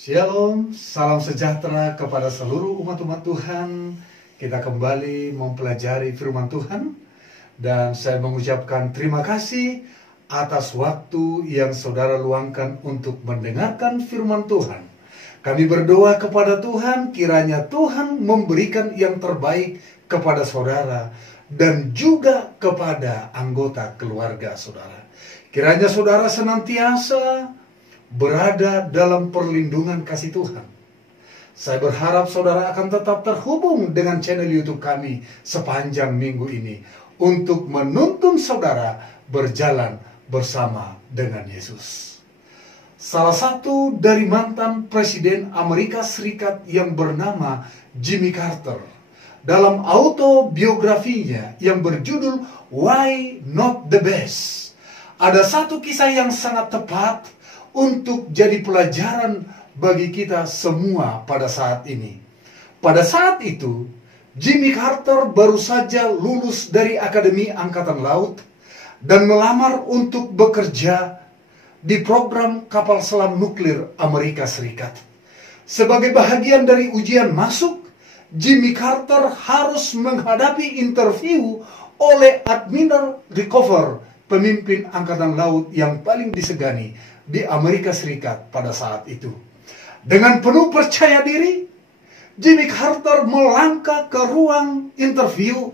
Shalom, salam sejahtera kepada seluruh umat-umat Tuhan. Kita kembali mempelajari firman Tuhan. Dan saya mengucapkan terima kasih atas waktu yang saudara luangkan untuk mendengarkan firman Tuhan. Kami berdoa kepada Tuhan, kiranya Tuhan memberikan yang terbaik kepada saudara dan juga kepada anggota keluarga saudara. Kiranya saudara senantiasa berada dalam perlindungan kasih Tuhan. Saya berharap saudara akan tetap terhubung dengan channel YouTube kami sepanjang minggu ini untuk menuntun saudara berjalan bersama dengan Yesus. Salah satu dari mantan Presiden Amerika Serikat yang bernama Jimmy Carter, dalam autobiografinya yang berjudul Why Not the Best, ada satu kisah yang sangat tepat untuk jadi pelajaran bagi kita semua pada saat ini. Pada saat itu, Jimmy Carter baru saja lulus dari Akademi Angkatan Laut dan melamar untuk bekerja di program kapal selam nuklir Amerika Serikat. Sebagai bahagian dari ujian masuk, Jimmy Carter harus menghadapi interview oleh Admiral Rickover, pemimpin Angkatan Laut yang paling disegani di Amerika Serikat pada saat itu. Dengan penuh percaya diri, Jimmy Carter melangkah ke ruang interview.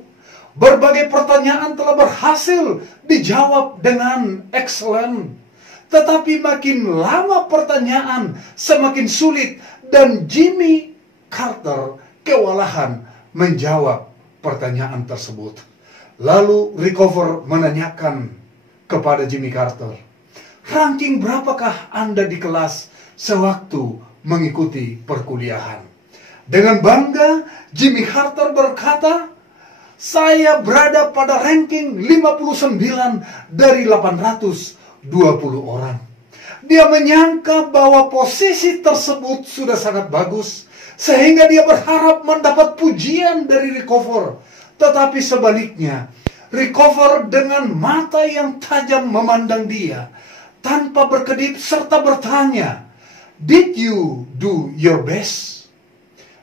Berbagai pertanyaan telah berhasil dijawab dengan excellent. Tetapi makin lama pertanyaan semakin sulit dan Jimmy Carter kewalahan menjawab pertanyaan tersebut. Lalu Rickover menanyakan kepada Jimmy Carter, ranking berapakah Anda di kelas sewaktu mengikuti perkuliahan? Dengan bangga, Jimmy Carter berkata, saya berada pada ranking 59 dari 820 orang. Dia menyangka bahwa posisi tersebut sudah sangat bagus, sehingga dia berharap mendapat pujian dari Rickover. Tetapi sebaliknya, Rickover dengan mata yang tajam memandang dia tanpa berkedip serta bertanya, "Did you do your best?"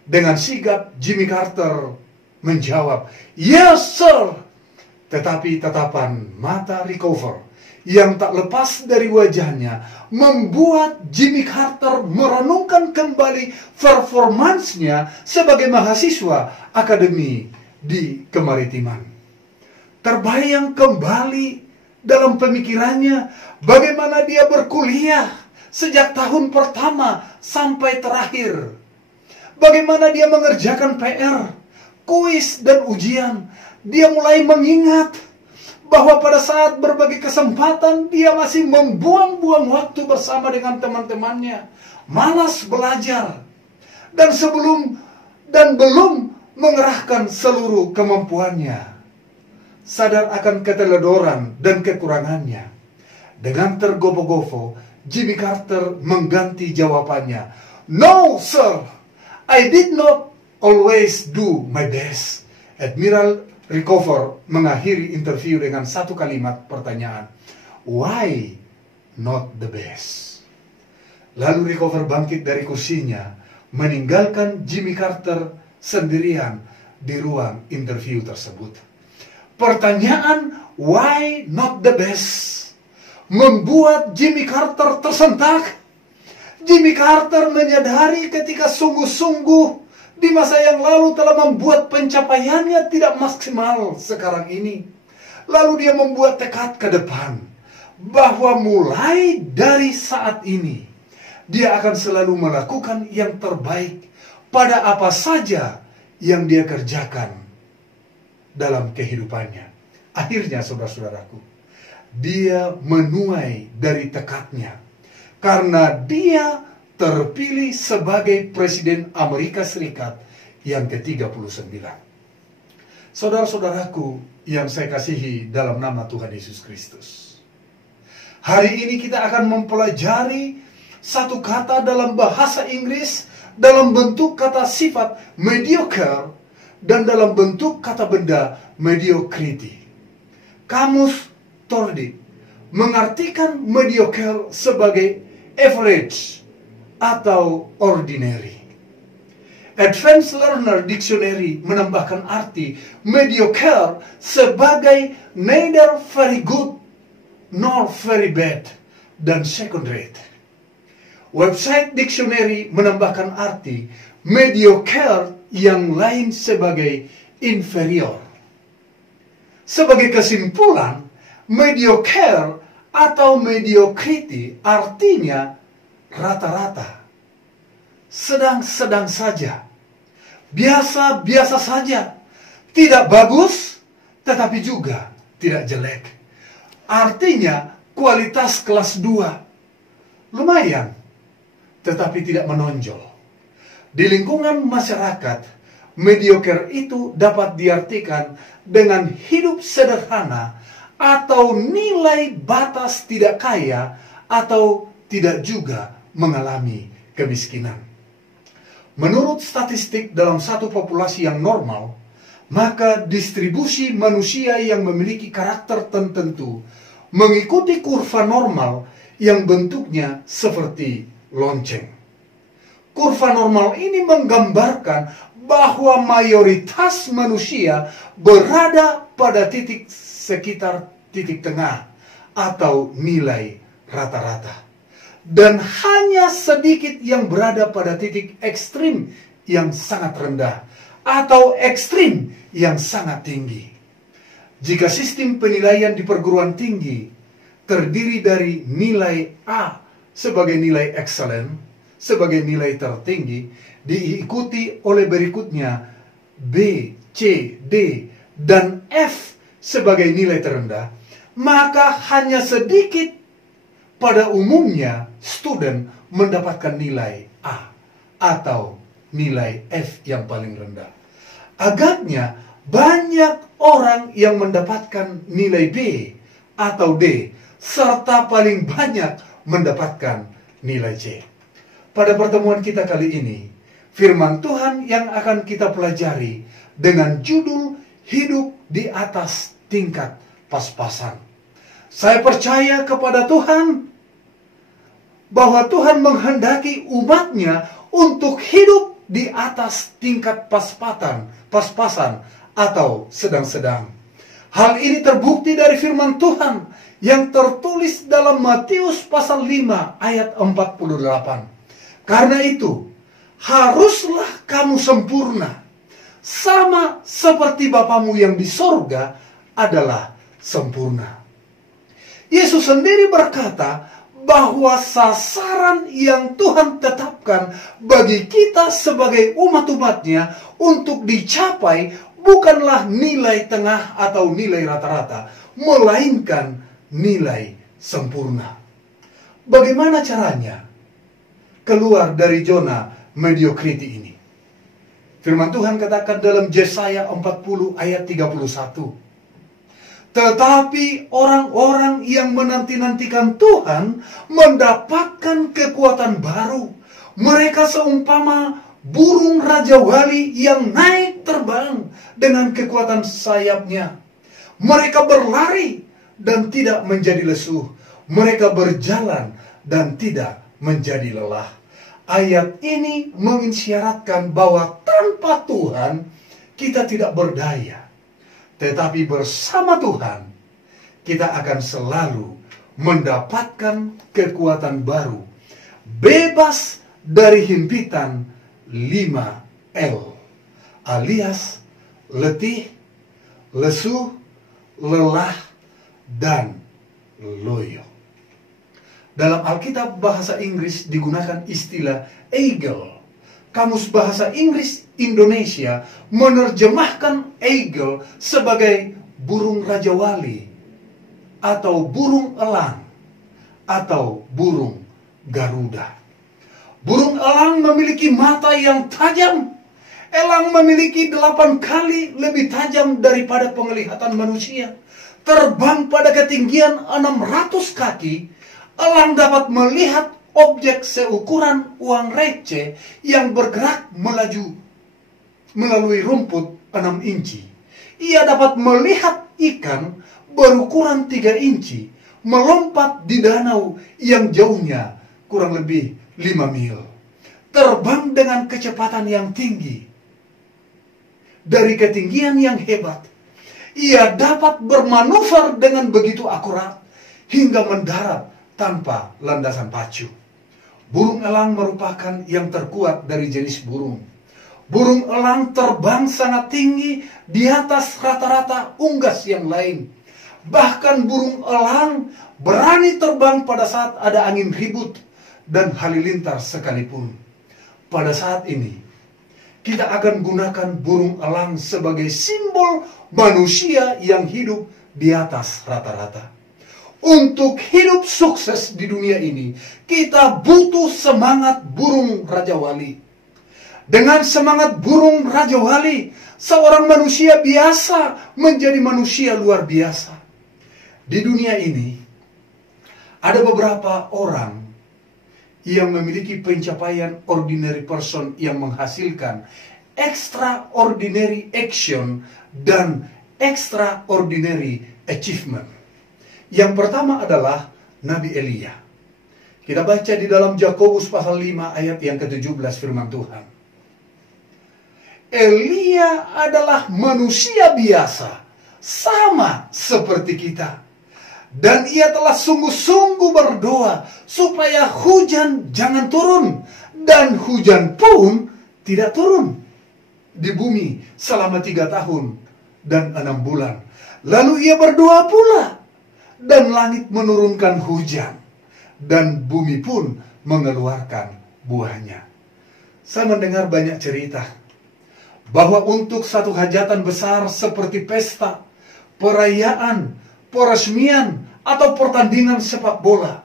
Dengan sigap Jimmy Carter menjawab, "Yes, sir." Tetapi tatapan mata Rickover yang tak lepas dari wajahnya membuat Jimmy Carter merenungkan kembali performansnya sebagai mahasiswa akademi di kemaritiman. Terbayang kembali dalam pemikirannya bagaimana dia berkuliah sejak tahun pertama sampai terakhir. Bagaimana dia mengerjakan PR, kuis dan ujian. Dia mulai mengingat bahwa pada saat berbagai kesempatan dia masih membuang-buang waktu bersama dengan teman-temannya, malas belajar, dan belum mengerahkan seluruh kemampuannya. Sadar akan keteledoran dan kekurangannya, dengan tergopoh-gopoh, Jimmy Carter mengganti jawabannya. "No, sir, I did not always do my best." Admiral Rickover mengakhiri interview dengan satu kalimat pertanyaan. Why not the best? Lalu Rickover bangkit dari kursinya, meninggalkan Jimmy Carter sendirian di ruang interview tersebut. Pertanyaan why not the best membuat Jimmy Carter tersentak. Jimmy Carter menyadari ketika sungguh-sungguh di masa yang lalu telah membuat pencapaiannya tidak maksimal sekarang ini. Lalu dia membuat tekad ke depan bahwa mulai dari saat ini dia akan selalu melakukan yang terbaik pada apa saja yang dia kerjakan dalam kehidupannya. Akhirnya saudara-saudaraku, dia menuai dari tekadnya karena dia terpilih sebagai Presiden Amerika Serikat yang ke-39. Saudara-saudaraku yang saya kasihi dalam nama Tuhan Yesus Kristus, hari ini kita akan mempelajari satu kata dalam bahasa Inggris dalam bentuk kata sifat mediocre dan dalam bentuk kata benda mediocrity. Kamus Tordik mengartikan mediocre sebagai average atau ordinary. Advanced Learner Dictionary menambahkan arti mediocre sebagai neither very good nor very bad dan second rate. Website Dictionary menambahkan arti mediocre yang lain sebagai inferior. Sebagai kesimpulan, mediocre atau mediocrity artinya rata-rata, sedang-sedang saja, biasa-biasa saja, tidak bagus tetapi juga tidak jelek. Artinya kualitas kelas 2, lumayan tetapi tidak menonjol. Di lingkungan masyarakat, mediocre itu dapat diartikan dengan hidup sederhana atau nilai batas tidak kaya atau tidak juga mengalami kemiskinan. Menurut statistik dalam satu populasi yang normal, maka distribusi manusia yang memiliki karakter tertentu mengikuti kurva normal yang bentuknya seperti lonceng. Kurva normal ini menggambarkan bahwa mayoritas manusia berada pada titik sekitar titik tengah atau nilai rata-rata. Dan hanya sedikit yang berada pada titik ekstrim yang sangat rendah atau ekstrim yang sangat tinggi. Jika sistem penilaian di perguruan tinggi terdiri dari nilai A sebagai nilai excellent, sebagai nilai tertinggi, diikuti oleh berikutnya B, C, D, dan F sebagai nilai terendah, maka hanya sedikit pada umumnya student mendapatkan nilai A atau nilai F yang paling rendah. Agaknya banyak orang yang mendapatkan nilai B atau D, serta paling banyak mendapatkan nilai C. Pada pertemuan kita kali ini, firman Tuhan yang akan kita pelajari dengan judul Hidup di atas tingkat pas-pasan. Saya percaya kepada Tuhan bahwa Tuhan menghendaki umatnya untuk hidup di atas tingkat pas-pasan atau sedang-sedang. Hal ini terbukti dari firman Tuhan yang tertulis dalam Matius pasal 5 ayat 48. Karena itu, haruslah kamu sempurna, sama seperti Bapamu yang di sorga adalah sempurna. Yesus sendiri berkata bahwa sasaran yang Tuhan tetapkan bagi kita sebagai umat-umatnya untuk dicapai bukanlah nilai tengah atau nilai rata-rata, melainkan nilai sempurna. Bagaimana caranya keluar dari zona mediocrity ini? Firman Tuhan katakan dalam Yesaya 40 ayat 31. Tetapi orang-orang yang menanti-nantikan Tuhan mendapatkan kekuatan baru. Mereka seumpama burung raja wali yang naik terbang dengan kekuatan sayapnya. Mereka berlari dan tidak menjadi lesuh. Mereka berjalan dan tidak menjadi lelah. Ayat ini mengisyaratkan bahwa tanpa Tuhan kita tidak berdaya. Tetapi bersama Tuhan kita akan selalu mendapatkan kekuatan baru. Bebas dari himpitan 5L alias letih, lesu, lelah, dan loyo. Dalam Alkitab bahasa Inggris digunakan istilah eagle. Kamus bahasa Inggris Indonesia menerjemahkan eagle sebagai burung raja wali, atau burung elang, atau burung garuda. Burung elang memiliki mata yang tajam. Elang memiliki 8 kali lebih tajam daripada penglihatan manusia. Terbang pada ketinggian 600 kaki, elang dapat melihat objek seukuran uang receh yang bergerak melaju melalui rumput 6 inci. Ia dapat melihat ikan berukuran 3 inci melompat di danau yang jauhnya kurang lebih 5 mil. terbang dengan kecepatan yang tinggi. Dari ketinggian yang hebat, ia dapat bermanuver dengan begitu akurat hingga mendarat tanpa landasan pacu. Burung elang merupakan yang terkuat dari jenis burung. Burung elang terbang sangat tinggi di atas rata-rata unggas yang lain. Bahkan burung elang berani terbang pada saat ada angin ribut dan halilintar sekalipun. Pada saat ini, kita akan gunakan burung elang sebagai simbol manusia yang hidup di atas rata-rata. Untuk hidup sukses di dunia ini, kita butuh semangat burung Raja Wali. Dengan semangat burung Raja Wali, seorang manusia biasa menjadi manusia luar biasa. Di dunia ini, ada beberapa orang yang memiliki pencapaian ordinary person yang menghasilkan extraordinary action dan extraordinary achievement. Yang pertama adalah Nabi Elia. Kita baca di dalam Yakobus pasal 5 ayat yang ke-17 firman Tuhan. Elia adalah manusia biasa, sama seperti kita. Dan ia telah sungguh-sungguh berdoa supaya hujan jangan turun. Dan hujan pun tidak turun di bumi selama 3 tahun dan 6 bulan. Lalu ia berdoa pula, dan langit menurunkan hujan, dan bumi pun mengeluarkan buahnya. Saya mendengar banyak cerita bahwa untuk satu hajatan besar seperti pesta, perayaan, peresmian, atau pertandingan sepak bola,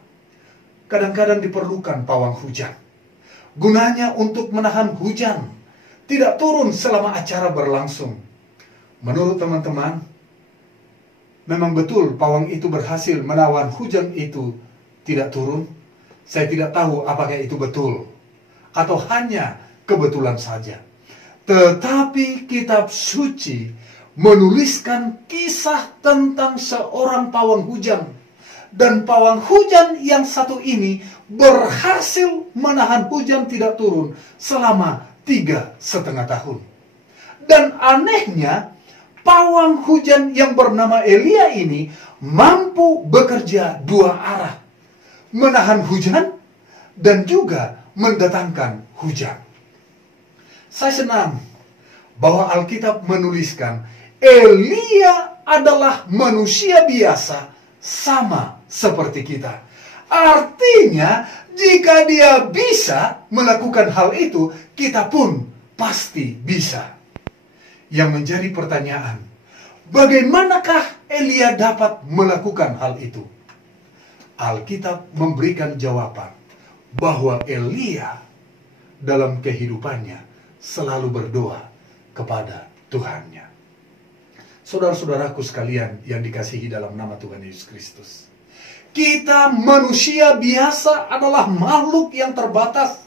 kadang-kadang diperlukan pawang hujan. Gunanya untuk menahan hujan tidak turun selama acara berlangsung. Menurut teman-teman, memang betul pawang itu berhasil menahan hujan itu tidak turun? Saya tidak tahu apakah itu betul atau hanya kebetulan saja. Tetapi kitab suci menuliskan kisah tentang seorang pawang hujan. Dan pawang hujan yang satu ini berhasil menahan hujan tidak turun selama 3,5 tahun. Dan anehnya, pawang hujan yang bernama Elia ini mampu bekerja 2 arah. Menahan hujan dan juga mendatangkan hujan. Saya senang bahwa Alkitab menuliskan Elia adalah manusia biasa sama seperti kita. Artinya, jika dia bisa melakukan hal itu, kita pun pasti bisa. Yang menjadi pertanyaan, bagaimanakah Elia dapat melakukan hal itu? Alkitab memberikan jawaban bahwa Elia dalam kehidupannya selalu berdoa kepada Tuhannya. Saudara-saudaraku sekalian yang dikasihi dalam nama Tuhan Yesus Kristus, kita manusia biasa adalah makhluk yang terbatas.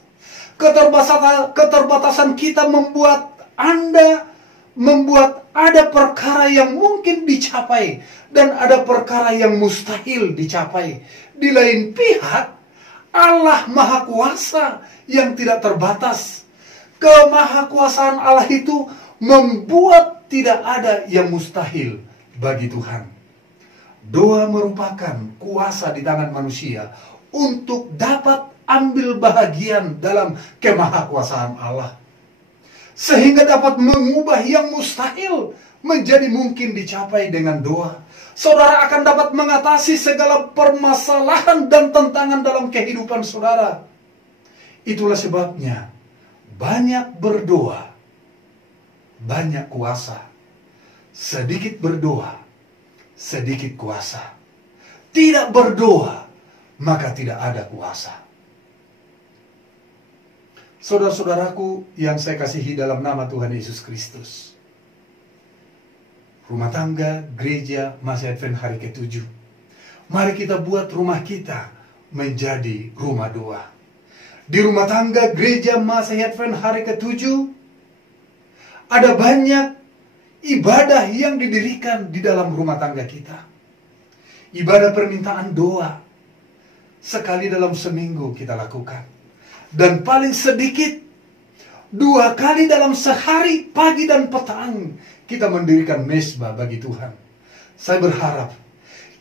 Keterbatasan kita membuat ada perkara yang mungkin dicapai dan ada perkara yang mustahil dicapai. Di lain pihak, Allah Maha Kuasa yang tidak terbatas. Kemahakuasaan Allah itu membuat tidak ada yang mustahil bagi Tuhan. Doa merupakan kuasa di tangan manusia untuk dapat ambil bahagian dalam kemahakuasaan Allah, sehingga dapat mengubah yang mustahil menjadi mungkin dicapai dengan doa. Saudara akan dapat mengatasi segala permasalahan dan tantangan dalam kehidupan saudara. Itulah sebabnya banyak berdoa, banyak kuasa. Sedikit berdoa, sedikit kuasa. Tidak berdoa, maka tidak ada kuasa. Saudara-saudaraku yang saya kasihi dalam nama Tuhan Yesus Kristus, rumah tangga gereja Masih Advent hari ke-7, mari kita buat rumah kita menjadi rumah doa. Di rumah tangga gereja Masih Advent hari ke-7, ada banyak ibadah yang didirikan di dalam rumah tangga kita. Ibadah permintaan doa sekali dalam seminggu kita lakukan. Dan paling sedikit 2 kali dalam sehari, pagi dan petang, kita mendirikan mezbah bagi Tuhan. Saya berharap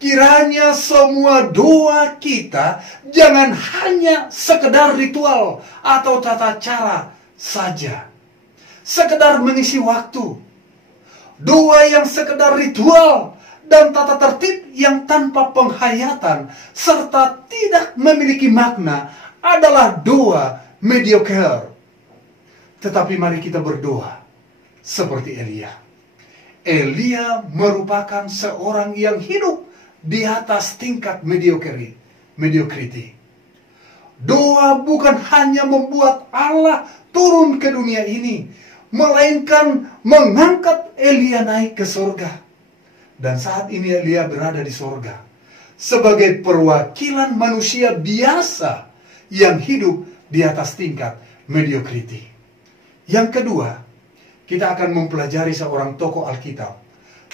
kiranya semua doa kita jangan hanya sekedar ritual atau tata cara saja, sekedar mengisi waktu. Doa yang sekedar ritual dan tata tertib yang tanpa penghayatan serta tidak memiliki makna adalah doa mediocre. Tetapi mari kita berdoa seperti Elia. Elia merupakan seorang yang hidup di atas tingkat mediocrity. Doa bukan hanya membuat Allah turun ke dunia ini, melainkan mengangkat Elia naik ke surga. Dan saat ini Elia berada di surga sebagai perwakilan manusia biasa yang hidup di atas tingkat mediocrity. Yang kedua, kita akan mempelajari seorang tokoh Alkitab,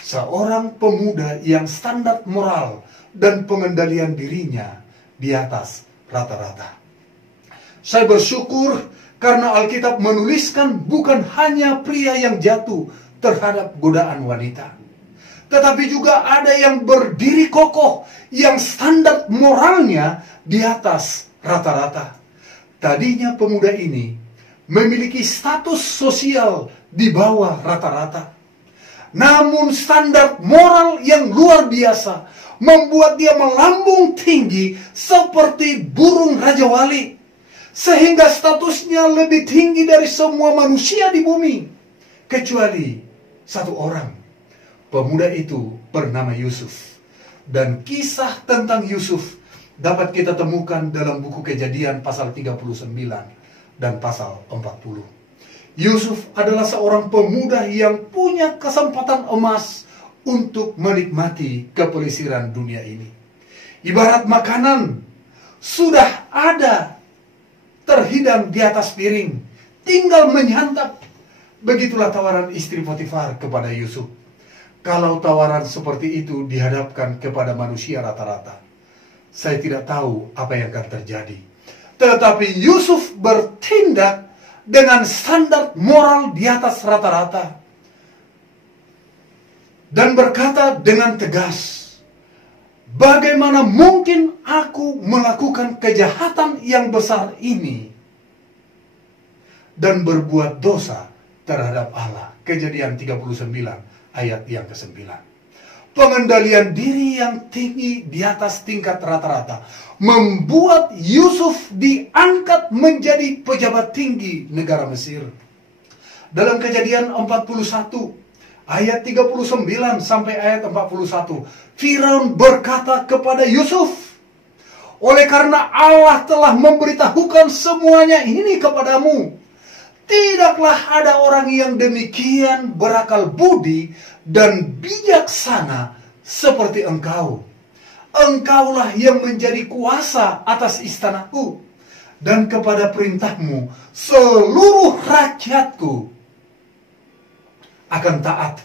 seorang pemuda yang standar moral dan pengendalian dirinya di atas rata-rata. Saya bersyukur karena Alkitab menuliskan bukan hanya pria yang jatuh terhadap godaan wanita, tetapi juga ada yang berdiri kokoh, yang standar moralnya di atas rata-rata. Tadinya pemuda ini memiliki status sosial di bawah rata-rata. Namun standar moral yang luar biasa membuat dia melambung tinggi seperti burung Raja Wali, sehingga statusnya lebih tinggi dari semua manusia di bumi, kecuali satu orang. Pemuda itu bernama Yusuf. Dan kisah tentang Yusuf dapat kita temukan dalam buku Kejadian pasal 39 dan pasal 40. Yusuf adalah seorang pemuda yang punya kesempatan emas untuk menikmati kepelisiran dunia ini. Ibarat makanan sudah ada terhidang di atas piring, tinggal menyantap. Begitulah tawaran istri Potifar kepada Yusuf. Kalau tawaran seperti itu dihadapkan kepada manusia rata-rata, saya tidak tahu apa yang akan terjadi. Tetapi Yusuf bertindak dengan standar moral di atas rata-rata dan berkata dengan tegas, bagaimana mungkin aku melakukan kejahatan yang besar ini dan berbuat dosa terhadap Allah. Kejadian 39 ayat yang ke-9. Pengendalian diri yang tinggi di atas tingkat rata-rata membuat Yusuf diangkat menjadi pejabat tinggi negara Mesir. Dalam Kejadian 41 ayat 39 sampai ayat 41, Firaun berkata kepada Yusuf, oleh karena Allah telah memberitahukan semuanya ini kepadamu, tidaklah ada orang yang demikian berakal budi dan bijaksana seperti engkau. Engkaulah yang menjadi kuasa atas istanaku, dan kepada perintahmu seluruh rakyatku akan taat.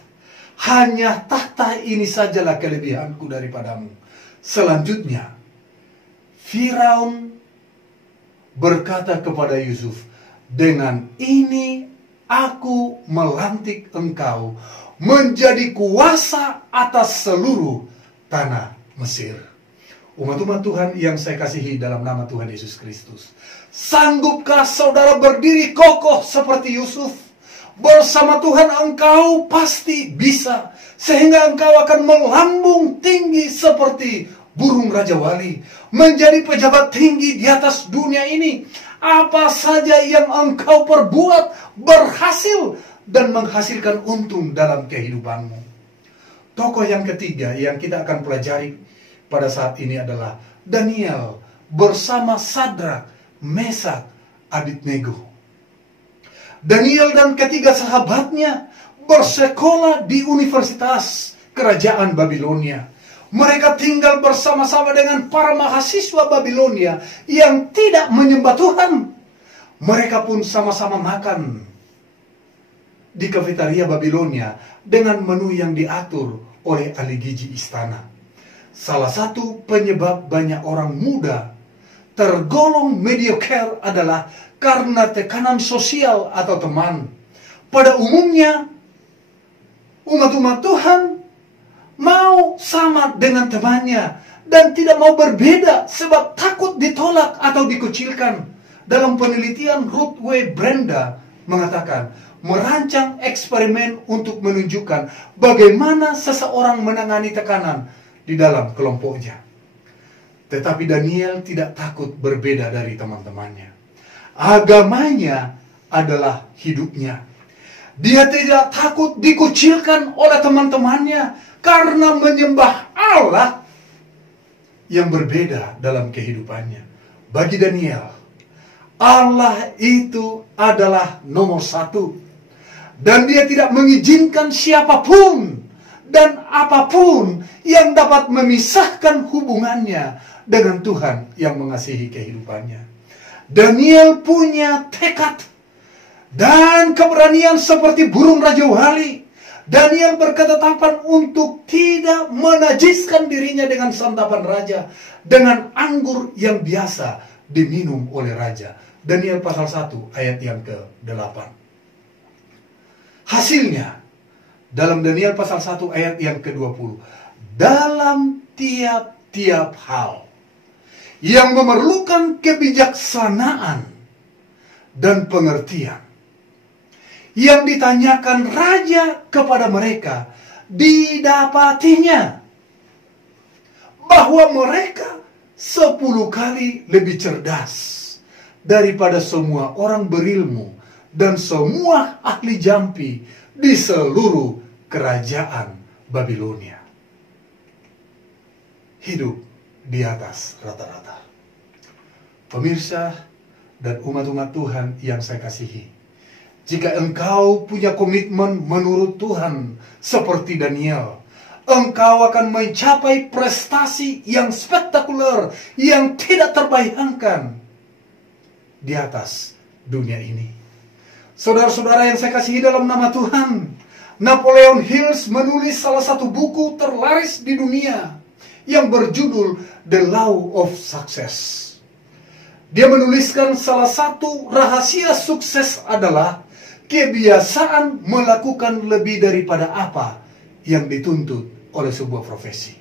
Hanya tahta ini sajalah kelebihanku daripadamu. Selanjutnya, Firaun berkata kepada Yusuf, dengan ini aku melantik engkau menjadi kuasa atas seluruh tanah Mesir. Umat-umat Tuhan yang saya kasihi dalam nama Tuhan Yesus Kristus, sanggupkah saudara berdiri kokoh seperti Yusuf? Bersama Tuhan engkau pasti bisa, sehingga engkau akan melambung tinggi seperti burung Raja Wali, menjadi pejabat tinggi di atas dunia ini. Apa saja yang engkau perbuat berhasil dan menghasilkan untung dalam kehidupanmu. Tokoh yang ketiga yang kita akan pelajari pada saat ini adalah Daniel bersama Sadrak, Mesak, Abednego. Daniel dan ketiga sahabatnya bersekolah di Universitas Kerajaan Babilonia. Mereka tinggal bersama-sama dengan para mahasiswa Babilonia yang tidak menyembah Tuhan. Mereka pun sama-sama makan di kafetaria Babilonia dengan menu yang diatur oleh ahli gizi istana. Salah satu penyebab banyak orang muda tergolong mediocre adalah karena tekanan sosial atau teman. Pada umumnya, umat-umat Tuhan mau sama dengan temannya dan tidak mau berbeda sebab takut ditolak atau dikucilkan. Dalam penelitian, Ruth W. Brenda mengatakan, merancang eksperimen untuk menunjukkan bagaimana seseorang menangani tekanan di dalam kelompoknya. Tetapi Daniel tidak takut berbeda dari teman-temannya. Agamanya adalah hidupnya. Dia tidak takut dikucilkan oleh teman-temannya karena menyembah Allah yang berbeda dalam kehidupannya. Bagi Daniel, Allah itu adalah nomor satu. Dan dia tidak mengizinkan siapapun dan apapun yang dapat memisahkan hubungannya dengan Tuhan yang mengasihi kehidupannya. Daniel punya tekad dan keberanian seperti burung Raja Wali. Daniel berketetapan untuk tidak menajiskan dirinya dengan santapan raja, dengan anggur yang biasa diminum oleh raja. Daniel pasal 1 ayat yang ke-8. Hasilnya, dalam Daniel pasal 1 ayat yang ke-20, dalam tiap-tiap hal yang memerlukan kebijaksanaan dan pengertian, yang ditanyakan raja kepada mereka, didapatinya bahwa mereka 10 kali lebih cerdas daripada semua orang berilmu dan semua ahli jampi di seluruh kerajaan Babilonia. Hidup di atas rata-rata. Pemirsa dan umat-umat Tuhan yang saya kasihi, jika engkau punya komitmen menurut Tuhan seperti Daniel, engkau akan mencapai prestasi yang spektakuler, yang tidak terbayangkan di atas dunia ini. Saudara-saudara yang saya kasihi dalam nama Tuhan, Napoleon Hill menulis salah satu buku terlaris di dunia yang berjudul The Law of Success. Dia menuliskan salah satu rahasia sukses adalah kebiasaan melakukan lebih daripada apa yang dituntut oleh sebuah profesi.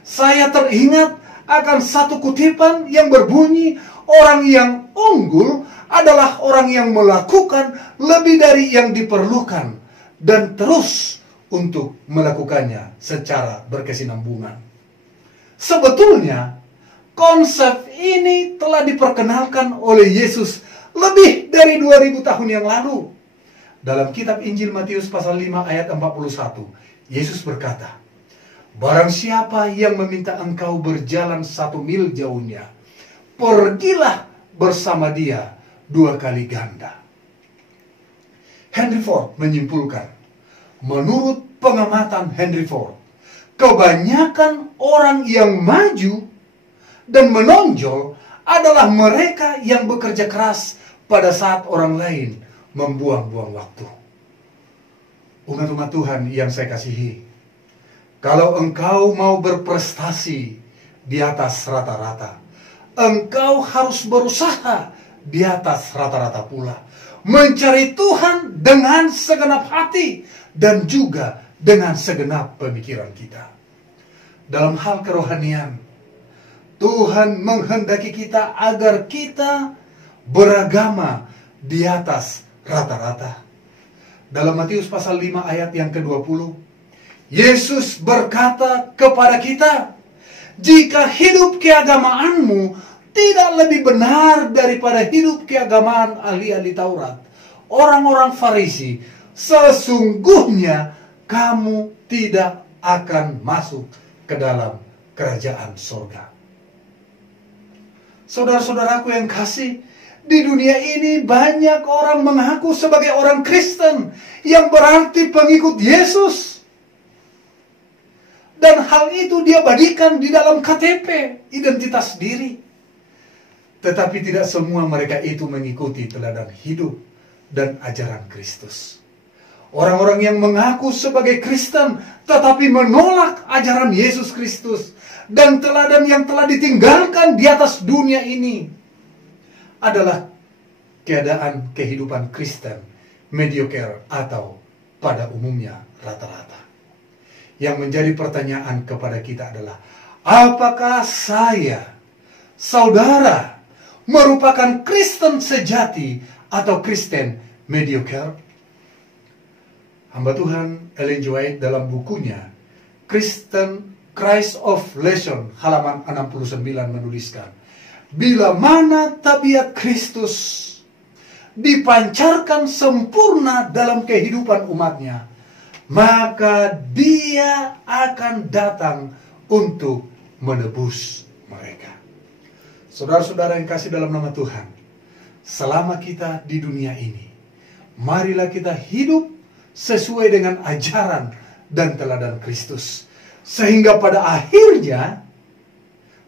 Saya teringat akan satu kutipan yang berbunyi, orang yang unggul adalah orang yang melakukan lebih dari yang diperlukan dan terus untuk melakukannya secara berkesinambungan. Sebetulnya, konsep ini telah diperkenalkan oleh Yesus lebih dari 2000 tahun yang lalu. Dalam kitab Injil Matius pasal 5 ayat 41, Yesus berkata, barang siapa yang meminta engkau berjalan 1 mil jauhnya, pergilah bersama dia 2 kali ganda. Henry Ford menyimpulkan, menurut pengamatan Henry Ford, kebanyakan orang yang maju dan menonjol adalah mereka yang bekerja keras pada saat orang lain membuang-buang waktu. Umat-umat Tuhan yang saya kasihi, kalau engkau mau berprestasi di atas rata-rata, engkau harus berusaha di atas rata-rata pula, mencari Tuhan dengan segenap hati dan juga dengan segenap pemikiran kita. Dalam hal kerohanian, Tuhan menghendaki kita agar kita beragama di atas rata-rata. Dalam Matius pasal 5 ayat yang ke-20, Yesus berkata kepada kita, jika hidup keagamaanmu tidak lebih benar daripada hidup keagamaan ahli-ahli Taurat, orang-orang Farisi, sesungguhnya kamu tidak akan masuk ke dalam kerajaan surga. Saudara-saudaraku yang kasih, di dunia ini banyak orang mengaku sebagai orang Kristen, yang berarti pengikut Yesus. Dan hal itu dia badikan di dalam KTP, identitas diri. Tetapi tidak semua mereka itu mengikuti teladan hidup dan ajaran Kristus. Orang-orang yang mengaku sebagai Kristen tetapi menolak ajaran Yesus Kristus dan teladan yang telah ditinggalkan di atas dunia ini adalah keadaan kehidupan Kristen mediocre atau pada umumnya rata-rata. Yang menjadi pertanyaan kepada kita adalah, apakah saya, saudara, merupakan Kristen sejati atau Kristen mediocre? Hamba Tuhan Ellen G. White dalam bukunya Christ of Lesson halaman 69 menuliskan, bila mana tabiat Kristus dipancarkan sempurna dalam kehidupan umatnya, maka Dia akan datang untuk menebus mereka. Saudara-saudara yang kasih dalam nama Tuhan, selama kita di dunia ini, marilah kita hidup sesuai dengan ajaran dan teladan Kristus, sehingga pada akhirnya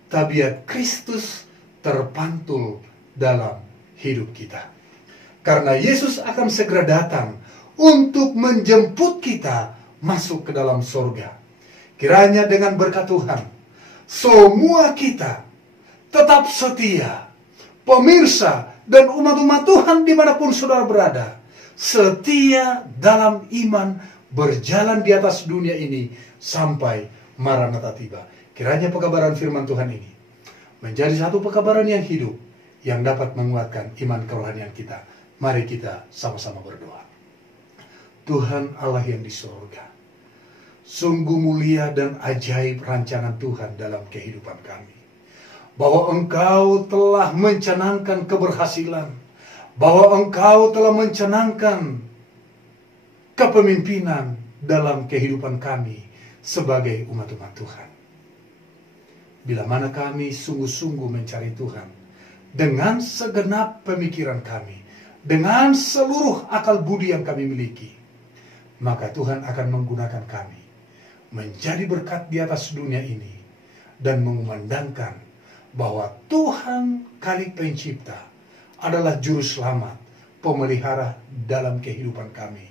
tabiat Kristus terpantul dalam hidup kita. Karena Yesus akan segera datang untuk menjemput kita masuk ke dalam surga. Kiranya dengan berkat Tuhan, semua kita tetap setia, pemirsa dan umat-umat Tuhan dimanapun saudara berada, setia dalam iman, berjalan di atas dunia ini sampai Maranatha tiba. Kiranya pekabaran firman Tuhan ini menjadi satu pekabaran yang hidup, yang dapat menguatkan iman kerohanian kita. Mari kita sama-sama berdoa. Tuhan Allah yang di surga, sungguh mulia dan ajaib rancangan Tuhan dalam kehidupan kami. Bahwa Engkau telah mencanangkan keberhasilan, bahwa Engkau telah mencanangkan kepemimpinan dalam kehidupan kami sebagai umat-umat Tuhan. Bila mana kami sungguh-sungguh mencari Tuhan dengan segenap pemikiran kami, dengan seluruh akal budi yang kami miliki, maka Tuhan akan menggunakan kami menjadi berkat di atas dunia ini dan mengumandangkan bahwa Tuhan Kalik Pencipta adalah juru selamat, pemelihara dalam kehidupan kami,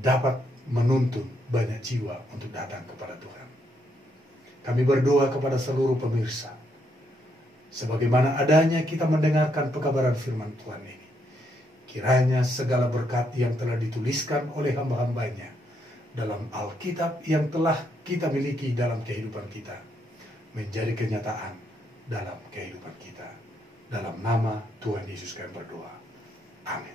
dapat menuntun banyak jiwa untuk datang kepada Tuhan. Kami berdoa kepada seluruh pemirsa, sebagaimana adanya kita mendengarkan pekabaran firman Tuhan ini, kiranya segala berkat yang telah dituliskan oleh hamba-hambanya dalam Alkitab yang telah kita miliki dalam kehidupan kita, menjadi kenyataan dalam kehidupan kita. Dalam nama Tuhan Yesus kami berdoa. Amin.